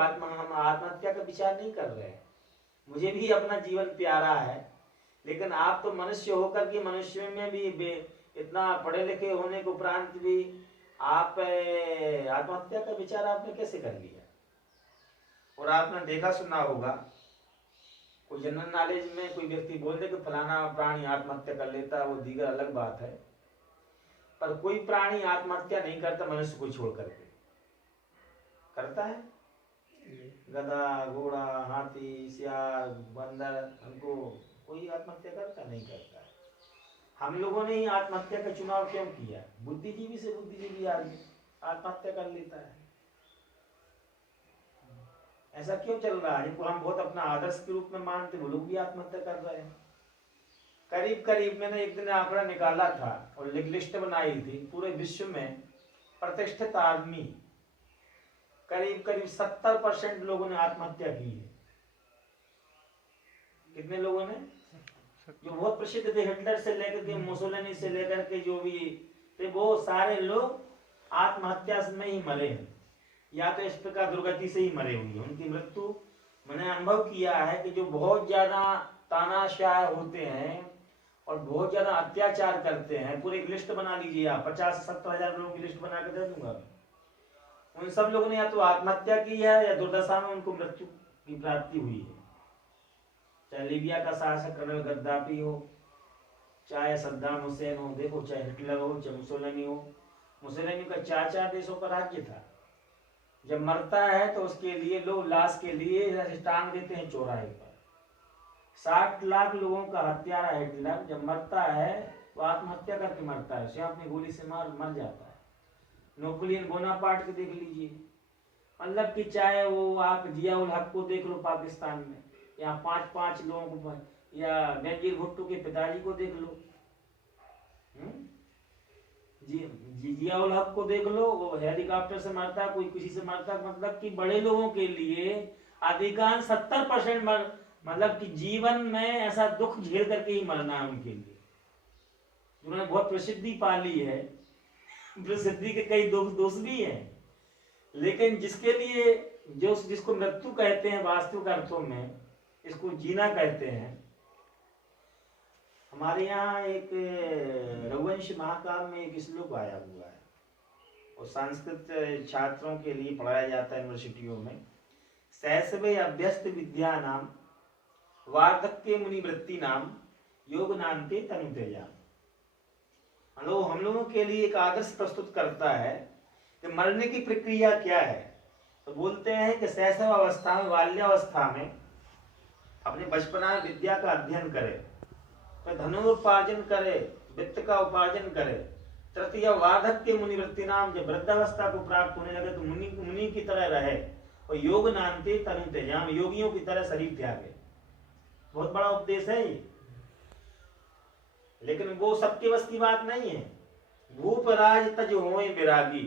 हम आत्महत्या का विचार नहीं कर रहे हैं। मुझे भी अपना जीवन प्यारा है, लेकिन आप तो मनुष्य होकर के मनुष्य में भी इतना पढ़े लिखे होने के उपरांत भी आप आत्महत्या का विचार आपने कैसे कर लिया? और आपने देखा सुना होगा, कोई जनरल नॉलेज में कोई व्यक्ति बोल दे कि फलाना प्राणी आत्महत्या कर लेता, वो दीगर अलग बात है, पर कोई प्राणी आत्महत्या नहीं करता मनुष्य को छोड़ करके। करता है? गधा, घोड़ा, हाथी, सियार, बंदर, हमको कोई आत्महत्या करता नहीं करता है। हम लोगों ने ही आत्महत्या का चुनाव क्यों किया? बुद्धिजीवी से बुद्धिजीवी आदमी आत्महत्या कर लेता है। ऐसा क्यों चल रहा है? जिनको हम बहुत अपना आदर्श के रूप में मानते, वो लोग भी आत्महत्या कर रहे हैं। करीब करीब मैंने एक दिन आंकड़ा निकाला था और लिस्ट बनाई थी, पूरे विश्व में प्रतिष्ठित आदमी करीब करीब 70% लोगों ने आत्महत्या की है। कितने लोगों ने? जो बहुत प्रसिद्ध थे, हिटलर से लेकर के मुसोलिनी से लेकर के जो भी थे, वो सारे लोग आत्महत्या में ही मरे हैं, या तो इस प्रकार दुर्गति से ही मरे हुए हैं। उनकी मृत्यु मैंने अनुभव किया है कि जो बहुत ज्यादा तानाशाह होते हैं और बहुत ज्यादा अत्याचार करते हैं, पूरी एक लिस्ट बना लीजिए आप, 50-70 हजार लोगों की लिस्ट बना के दे दूंगा। उन सब लोगों ने या तो आत्महत्या की है या दुर्दशा में उनको मृत्यु की प्राप्ति हुई है। चाहे लीबिया का शासक कर्नल गद्दाफी हो, चाहे सद्दाम हुसैन हो, देखो, चाहे हिटलर हो, चाहे मुसोलिनी हो। मुसोलिनी का 4 देशों का राज्य था। जब मरता है तो उसके लिए लोग लाश के लिए टांग देते हैं चौराहे पर। 60 लाख लोगों का हत्यारा हिटलर जब मरता है तो आत्महत्या करके मरता है, स्वयं अपनी गोली से मर जाता है। नेपोलियन बोनापार्ट को देख लीजिए, मतलब कि चाहे वो आप जियाउल हक को देख लो पाकिस्तान में, या 5-5 लोगों को, या बेनजीर भुट्टो के पिताजी को देख लो, जियाउल हक को देख लो, वो हेलीकॉप्टर से मरता है, कोई किसी से मरता है। मतलब कि बड़े लोगों के लिए अधिकांश 70% मतलब कि जीवन में ऐसा दुख झेल करके ही मरना है उनके लिए। उन्होंने बहुत प्रसिद्धि पाली है, प्रसिद्धि के कई दोष भी हैं, लेकिन जिसके लिए जो जिसको मृत्यु कहते हैं वास्तविक अर्थों में, इसको जीना कहते हैं। हमारे यहाँ एक रघुवंश महाकाव्य में एक श्लोक आया हुआ है, और संस्कृत छात्रों के लिए पढ़ाया जाता है यूनिवर्सिटियों में। शैशवे अभ्यस्त विद्या नाम वार्धक्य मुनिवृत्ति नाम योग नान्ते तनुतेजा। हम लोगों के लिए एक आदर्श प्रस्तुत करता है कि मरने की प्रक्रिया क्या है। तो बोलते हैं कि शैशव अवस्था में, बाल्यावस्था में अपने बचपना में विद्या का अध्ययन करे, तो धनोपार्जन करे, वित्त का उपार्जन करे। तृतीय वार्धक्य मुनिवृत्ति नाम, जब वृद्धावस्था को प्राप्त होने लगे तो मुनि की तरह रहे, और योग नान्ते तनु तेजाम, योगियों की तरह शरीर त्यागे। बहुत बड़ा उपदेश है ये, लेकिन वो सबके बस की बात नहीं है। भूप राज तज होए विरागी,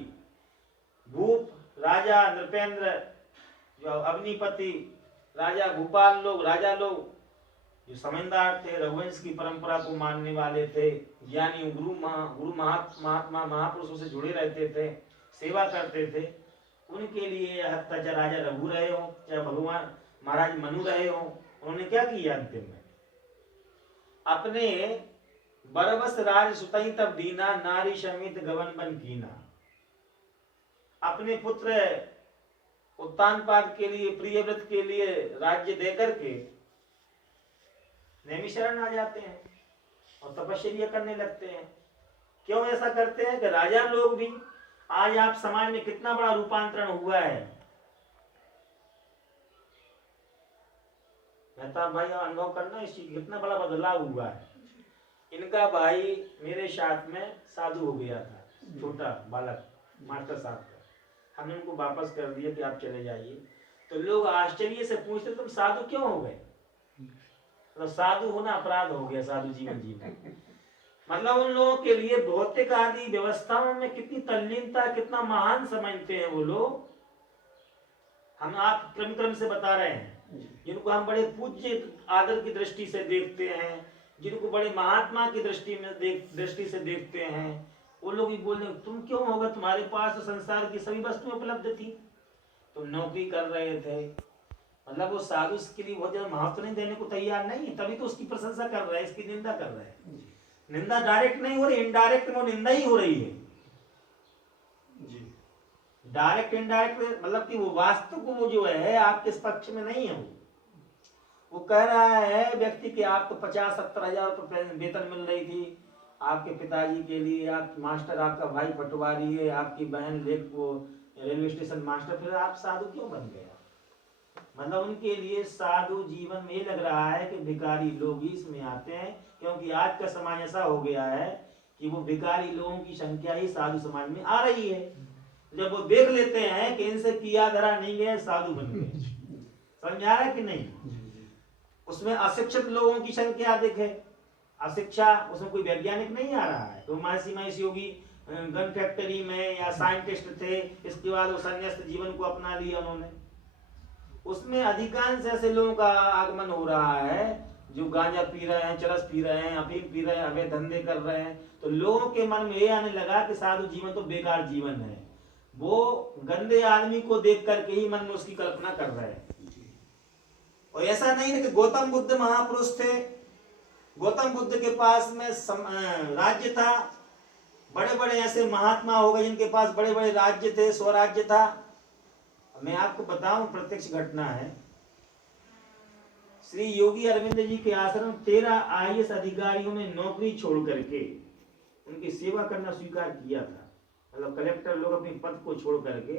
भूप राजा नृपेंद्र, जो अग्निपति राजा, भूपाल लोग, राजा लोग जो समझदार थे, रघुवंश की परंपरा को मानने वाले थे, ज्ञानी गुरु महात्मा महापुरुषों से जुड़े रहते थे, सेवा करते थे, उनके लिए हत्या चाहे राजा रघु रहे हो, चाहे भगवान महाराज मनु रहे हो, उन्होंने क्या किया अंतिम में? अपने बरबस राज सुतई तब दीना, नारी समित गवन बन कीना। अपने पुत्र उत्तानपाद के लिए, प्रियव्रत के लिए राज्य देकर के नैमिषारण्य आ जाते हैं और तपस्या करने लगते हैं। क्यों ऐसा करते हैं? कि राजा लोग भी, आज आप समाज में कितना बड़ा रूपांतरण हुआ है, मेहताब भाई अनुभव करना इस चीज, कितना बड़ा बदलाव हुआ है। इनका भाई मेरे साथ में साधु हो गया था, छोटा बालक, मास्टर साहब का, हमने उनको वापस कर दिया कि आप चले जाइए। तो लोग आश्चर्य से पूछते तुम साधु क्यों हो गए? तो साधु होना अपराध हो गया, साधु जीवन जीना। मतलब उन लोगों के लिए भौतिक आदि व्यवस्थाओं में कितनी तल्लीनता, कितना महान समझते हैं वो लोग। हम आप क्रम क्रम से बता रहे हैं, जिनको हम बड़े पूज्य आदर की दृष्टि से देखते हैं, जिनको बड़े महात्मा की दृष्टि से देखते हैं, वो लोग भी बोल रहे तुम क्यों होगा, तुम्हारे पास तो संसार की सभी वस्तुएं उपलब्ध थी, तो नौकरी कर रहे थे, मतलब वो साधु के लिए बहुत ज्यादा महत्व नहीं देने को तैयार नहीं है, तभी तो उसकी प्रशंसा कर रहे हैं, इसकी निंदा कर रहे हैं। निंदा डायरेक्ट नहीं हो रही, इनडायरेक्ट में निंदा ही हो रही है जी। डायरेक्ट इनडायरेक्ट मतलब कि वो वास्तव को वो जो है आपके पक्ष में नहीं है। वो कह रहा है व्यक्ति कि आपको 50-70 हजार रुपये वेतन मिल रही थी आपके पिताजी के लिए, आप मास्टर, आपका भाई पटवारी है, आपकी बहन वो रेलवे स्टेशन मास्टर, फिर आप साधु क्यों बन गया? मतलब उनके लिए साधु जीवन में लग रहा है कि भिखारी लोग ही इसमें आते हैं, क्योंकि आज का समाज ऐसा हो गया है कि वो भिखारी लोगों की संख्या ही साधु समाज में आ रही है। जब वो देख लेते हैं कि इनसे किया धरा नहीं गया, साधु बन गए। समझ आ रहा है कि नहीं? उसमें अशिक्षित लोगों की संख्या देखे, अशिक्षा, उसमें कोई वैज्ञानिक नहीं आ रहा है। तो महर्षि योगी गन फैक्ट्री में या साइंटिस्ट थे, इसके बाद वो संन्यास्त जीवन को अपना लिया उन्होंने। उसमें अधिकांश ऐसे लोगों का आगमन हो रहा है जो गांजा पी रहे हैं, चरस पी रहे हैं, अफीम पी रहे हैं, अवैध धंधे कर रहे हैं। तो लोगों के मन में ये आने लगा कि साधु जीवन तो बेकार जीवन है। वो गंदे आदमी को देख करके ही मन में उसकी कल्पना कर रहे हैं। और ऐसा नहीं है कि गौतम बुद्ध महापुरुष थे, गौतम बुद्ध के पास में राज्य था, बड़े बड़े ऐसे महात्मा हो गए जिनके पास बड़े बड़े राज्य थे, स्वराज्य था। मैं आपको बताऊं, प्रत्यक्ष घटना है। श्री योगी अरविंद जी के आश्रम 13 IAS अधिकारियों ने नौकरी छोड़ करके उनकी सेवा करना स्वीकार किया था। मतलब कलेक्टर लोग अपने पद को छोड़ करके,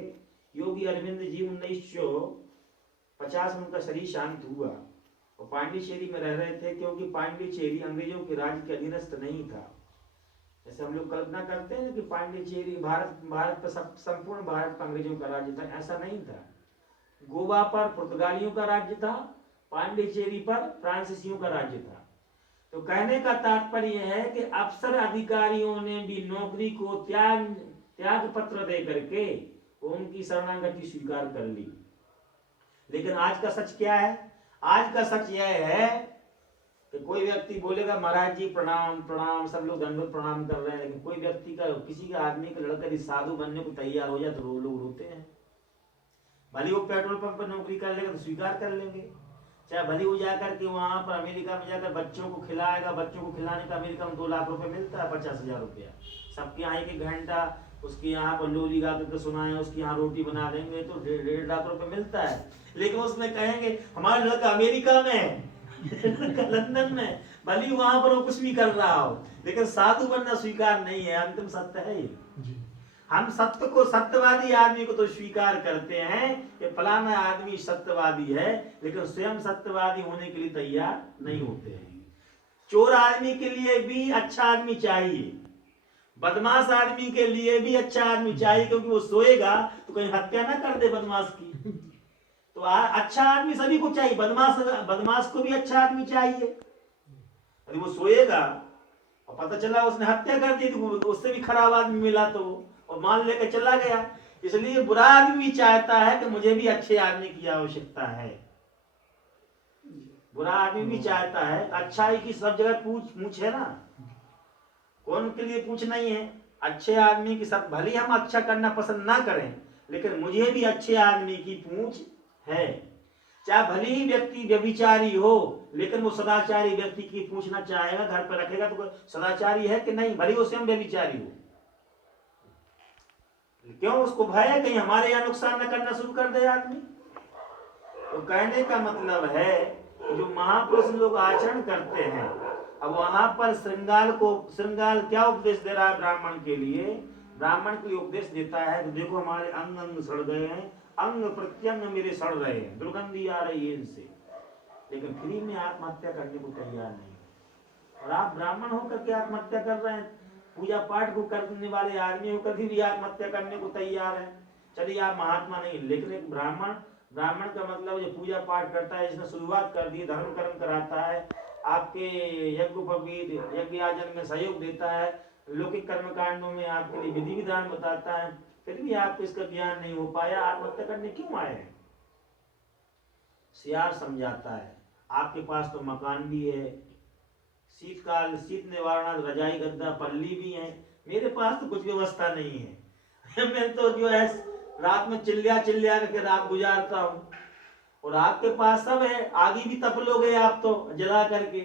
योगी अरविंद जी 1950 में उनका शरीर शांत हुआ और पांडिचेरी में रह रहे थे, क्योंकि पांडिचेरी अंग्रेजों के राज्य के अधीनस्थ नहीं था। जैसे हम लोग कल्पना करते हैं कि पांडिचेरी भारत पर संपूर्ण भारत पर अंग्रेजों का राज्य था, ऐसा नहीं था। गोवा पर पुर्तगालियों का राज्य था, पांडिचेरी पर फ्रांसीसियों का राज्य था। तो कहने का तात्पर्य है कि अफसर अधिकारियों ने भी नौकरी को त्याग पत्र दे करके उनकी शरणागति स्वीकार कर ली। लेकिन आज का सच क्या है? आज का सच यह है कि कोई व्यक्ति बोलेगा महाराज जी प्रणाम प्रणाम, सब लोग दंडवत प्रणाम कर रहे हैं, लेकिन कोई व्यक्ति का, किसी का आदमी का लड़का यदि साधु बनने को तैयार हो जाए तो लोग रोते हैं। भले वो पेट्रोल पंप पर नौकरी कर लेगा तो स्वीकार कर लेंगे, चाहे भले वो जाकर के वहां पर अमेरिका में जाकर बच्चों को खिलाएगा, बच्चों को खिलाने का अमेरिका में 2 लाख रुपए मिलता है, 50,000 रुपया। सबके यहाँ 1 घंटा उसके यहाँ पर लोली गा करके सुनाए, उसके यहाँ रोटी बना देंगे तो 1.5 लाख रुपए मिलता है। लेकिन उसमें कहेंगे हमारा लड़का अमेरिका में है, लंदन में, भले वहां पर वो कुछ भी कर रहा हो, लेकिन साधु बनना स्वीकार नहीं है। अंतिम सत्य है ये। हम सत्य को, सत्यवादी आदमी को तो स्वीकार करते हैं कि फलाना आदमी सत्यवादी है, लेकिन स्वयं सत्यवादी होने के लिए तैयार नहीं होते हैं। चोर आदमी के लिए भी अच्छा आदमी चाहिए, बदमाश आदमी के लिए भी अच्छा आदमी चाहिए, क्योंकि वो सोएगा तो कहीं हत्या ना कर दे बदमाश की। तो अच्छा आदमी सभी को चाहिए, बदमाश को भी अच्छा आदमी चाहिए। अरे वो सोएगा और पता चला उसने हत्या कर दी, तो उससे भी खराब आदमी मिला तो और मान लेकर चला गया। इसलिए बुरा आदमी भी चाहता है कि मुझे भी अच्छे आदमी की आवश्यकता है। बुरा आदमी भी चाहता है, अच्छाई की सब जगह पूछ है ना, कौन के लिए पूछ नहीं है। अच्छे आदमी की सब, भले हम अच्छा करना पसंद ना करें, लेकिन मुझे भी अच्छे आदमी की पूछ है। चाहे भले ही व्यक्ति व्यभिचारी हो, लेकिन वो सदाचारी व्यक्ति की पूछना चाहेगा, घर पर रखेगा तो सदाचारी है कि नहीं, भले वो स्वयं व्यभिचारी हो। क्यों? उसको भय है कहीं हमारे यहाँ नुकसान न करना शुरू कर दे आदमी। तो कहने का मतलब है जो महापुरुष लोग आचरण करते हैं, अब वहां पर श्रृंगाल क्या उपदेश दे रहा है ब्राह्मण के लिए? ब्राह्मण के लिए उपदेश देता है, तो देखो हमारे अंग अंग सड़ गए हैं, अंग प्रत्यंग मेरे सड़ रहे हैं, दुर्गंधी आ रही है इनसे, लेकिन फ्री में आत्महत्या करने को तैयार नहीं। और आप ब्राह्मण होकर के आत्महत्या कर रहे हैं, पूजा पाठ को करने वाले आदमी होकर भी आत्महत्या करने को तैयार है। चलिए आप महात्मा नहीं, लेकिन एक ब्राह्मण का मतलब जो पूजा पाठ करता है, जिसने शुरुआत कर दी, धर्म कर्म कराता है, आपके यज्ञोपवीत यज्ञ आचरण में सहयोग देता है, लौकिक कर्म कांडों में आपके लिए विधि विधान बताता है, फिर भी आपको इसका ज्ञान नहीं हो पाया, आत्महत्या करने क्यों आए हैं? सियार समझाता है आपके पास तो मकान भी है, शीत निवारण रजाई गद्दा पल्ली भी है, मेरे पास तो कुछ व्यवस्था नहीं है। मैं तो जो है रात में चिल्लिया चिल्लिया करके रात गुजारता हूँ, और आपके पास सब है, आगे भी तप लोगे आप तो जला करके।